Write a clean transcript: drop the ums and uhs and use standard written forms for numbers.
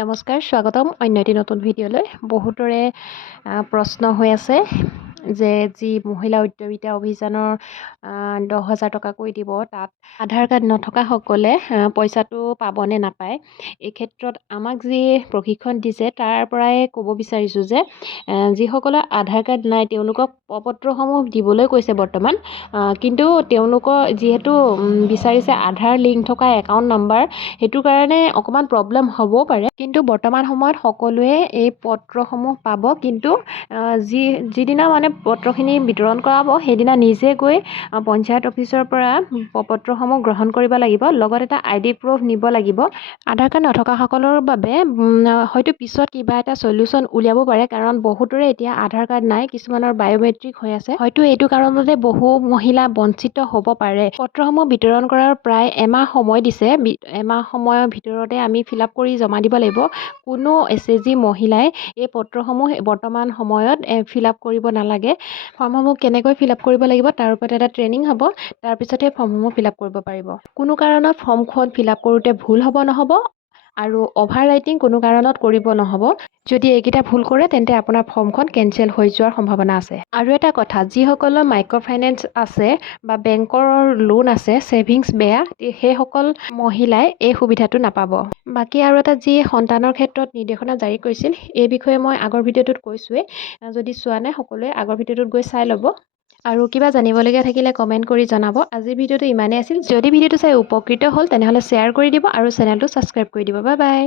নমস্কাৰ, স্বাগতম অন্য এটি নতুন ভিডিঅ'লৈ। বহুতৰে প্ৰশ্ন হৈ আছে যে যি মহিলা উদ্যমিতা অভিযানৰ 10,000 টকাকৈ দিব, তাত আধাৰ কাৰ্ড নথকাসকলে পইচাটো পাবনে নাপায়। এই ক্ষেত্ৰত আমাক যি প্ৰশিক্ষণ দিছে তাৰ পৰাই ক'ব বিচাৰিছোঁ যে যিসকলৰ আধাৰ কাৰ্ড নাই তেওঁলোকক প্ৰপত্ৰসমূহ দিবলৈ কৈছে বৰ্তমান, কিন্তু তেওঁলোকৰ যিহেতু বিচাৰিছে আধাৰ লিংক থকা একাউণ্ট নাম্বাৰ, সেইটো কাৰণে অকণমান প্ৰব্লেম হ'বও পাৰে। কিন্তু বৰ্তমান সময়ত সকলোৱে এই পত্ৰসমূহ পাব, কিন্তু যিদিনা মানে পত্ৰখিনি বিতৰণ কৰাব সেইদিনা নিজে গৈ পঞ্চায়ত অফিচৰ পৰা পত্ৰসমূহ গ্ৰহণ কৰিব লাগিব। লগত এটা ID প্ৰুফ নিব লাগিব। আধাৰ কাৰ্ড নথকাসকলৰ বাবে হয়তো পিছত কিবা এটা সলিউশ্যন উলিয়াব পাৰে, কাৰণ বহুতৰে এতিয়া আধাৰ কাৰ্ড নাই, কিছুমানৰ বায়'মেট্ৰিক হৈ আছে। হয়তো এইটো কাৰণতে বহু মহিলা বঞ্চিত হ'ব পাৰে। পত্ৰসমূহ বিতৰণ কৰাৰ প্ৰায় এমাহ সময় দিছে। এমাহ সময়ৰ ভিতৰতে আমি ফিল আপ কৰি জমা দিব লাগিব। কোনো SHG মহিলাই এই পত্ৰসমূহ বৰ্তমান সময়ত ফিল আপ কৰিব নালাগে। ফৰ্মসমূহ কেনেকৈ ফিল আপ কৰিব লাগিব তাৰ ওপৰত এটা ট্ৰেইনিং হ'ব, তাৰপিছতহে ফৰ্মসমূহ ফিল আপ কৰিব পাৰিব। কোনো কাৰণত ফৰ্মখন ফিল আপ কৰোঁতে ভুল নহ'ব আৰু অভাৰ ৰাইটিং কোনো কাৰণত কৰিব নহ'ব। যদি এইকেইটা ভুল কৰে তেন্তে আপোনাৰ ফৰ্মখন কেনচেল হৈ যোৱাৰ সম্ভাৱনা আছে। আৰু এটা কথা, যিসকলৰ মাইক্ৰ'ফাইনেন্স আছে বা বেংকৰ লোন আছে, ছেভিংছ বেয়া, সেইসকল মহিলাই এই সুবিধাটো নাপাব। বাকী আৰু এটা যি সন্তানৰ ক্ষেত্ৰত নিৰ্দেশনা জাৰি কৰিছিল, এই বিষয়ে মই আগৰ ভিডিঅ'টোত কৈছোঁৱেই। যদি চোৱা নাই সকলোৱে আগৰ ভিডিঅ'টোত গৈ চাই ল'ব। আৰু কিবা জানিবলগীয়া থাকিলে কমেণ্ট কৰি জনাব। আজিৰ ভিডিঅ'টো ইমানেই আছিল। যদি ভিডিঅ'টো চাই উপকৃত হ'ল তেনেহ'লে শ্বেয়াৰ কৰি দিব আৰু চেনেলটো ছাবস্ক্ৰাইব কৰি দিব। Bye bye.